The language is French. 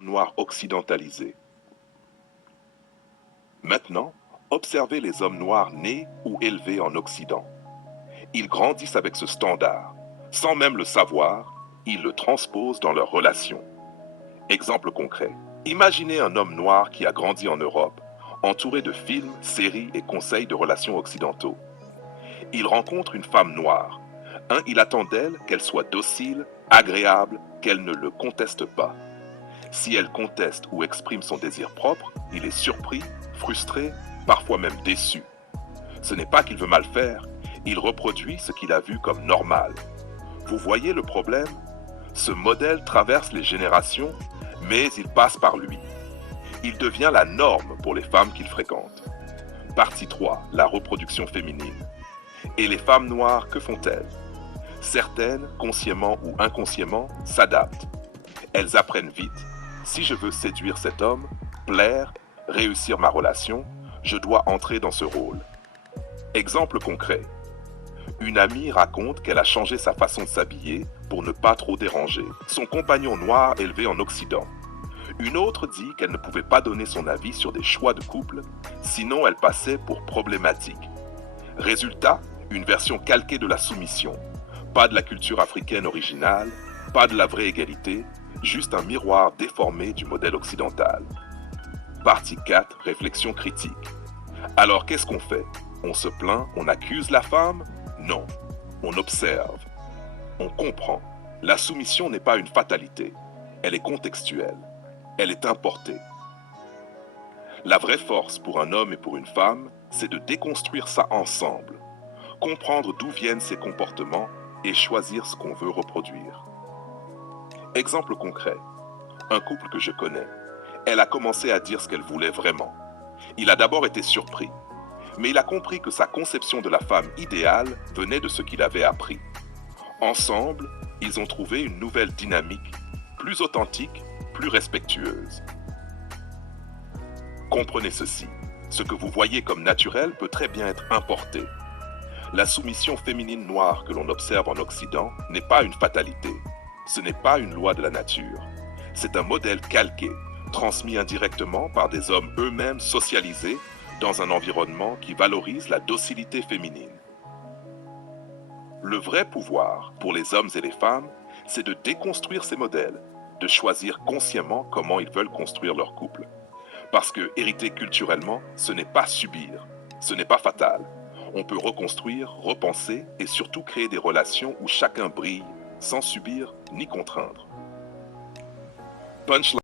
noirs occidentalisés. Maintenant, observez les hommes noirs nés ou élevés en Occident. Ils grandissent avec ce standard. Sans même le savoir, ils le transposent dans leurs relations. Exemple concret. Imaginez un homme noir qui a grandi en Europe, entouré de films, séries et conseils de relations occidentaux. Il rencontre une femme noire. Il attend d'elle qu'elle soit docile, agréable, qu'elle ne le conteste pas. Si elle conteste ou exprime son désir propre, il est surpris, frustré, parfois même déçu. Ce n'est pas qu'il veut mal faire, il reproduit ce qu'il a vu comme normal. Vous voyez le problème? Ce modèle traverse les générations, mais il passe par lui. Il devient la norme pour les femmes qu'il fréquente. Partie 3, la reproduction féminine. Et les femmes noires, que font-elles? Certaines, consciemment ou inconsciemment, s'adaptent. Elles apprennent vite. Si je veux séduire cet homme, plaire, réussir ma relation, je dois entrer dans ce rôle. Exemple concret. Une amie raconte qu'elle a changé sa façon de s'habiller pour ne pas trop déranger son compagnon noir élevé en Occident. Une autre dit qu'elle ne pouvait pas donner son avis sur des choix de couple, sinon elle passait pour problématique. Résultat, une version calquée de la soumission. Pas de la culture africaine originale, pas de la vraie égalité, juste un miroir déformé du modèle occidental. Partie 4, réflexion critique. Alors qu'est-ce qu'on fait? On se plaint, on accuse la femme? Non, on observe, on comprend. La soumission n'est pas une fatalité, elle est contextuelle, elle est importée. La vraie force pour un homme et pour une femme, c'est de déconstruire ça ensemble, comprendre d'où viennent ces comportements et choisir ce qu'on veut reproduire. Exemple concret, un couple que je connais. Elle a commencé à dire ce qu'elle voulait vraiment. Il a d'abord été surpris, mais il a compris que sa conception de la femme idéale venait de ce qu'il avait appris. Ensemble, ils ont trouvé une nouvelle dynamique, plus authentique, plus respectueuse. Comprenez ceci, ce que vous voyez comme naturel peut très bien être importé. La soumission féminine noire que l'on observe en Occident n'est pas une fatalité, ce n'est pas une loi de la nature. C'est un modèle calqué, transmis indirectement par des hommes eux-mêmes socialisés dans un environnement qui valorise la docilité féminine. Le vrai pouvoir pour les hommes et les femmes, c'est de déconstruire ces modèles, de choisir consciemment comment ils veulent construire leur couple. Parce que hériter culturellement, ce n'est pas subir, ce n'est pas fatal. On peut reconstruire, repenser et surtout créer des relations où chacun brille sans subir ni contraindre. Punchline.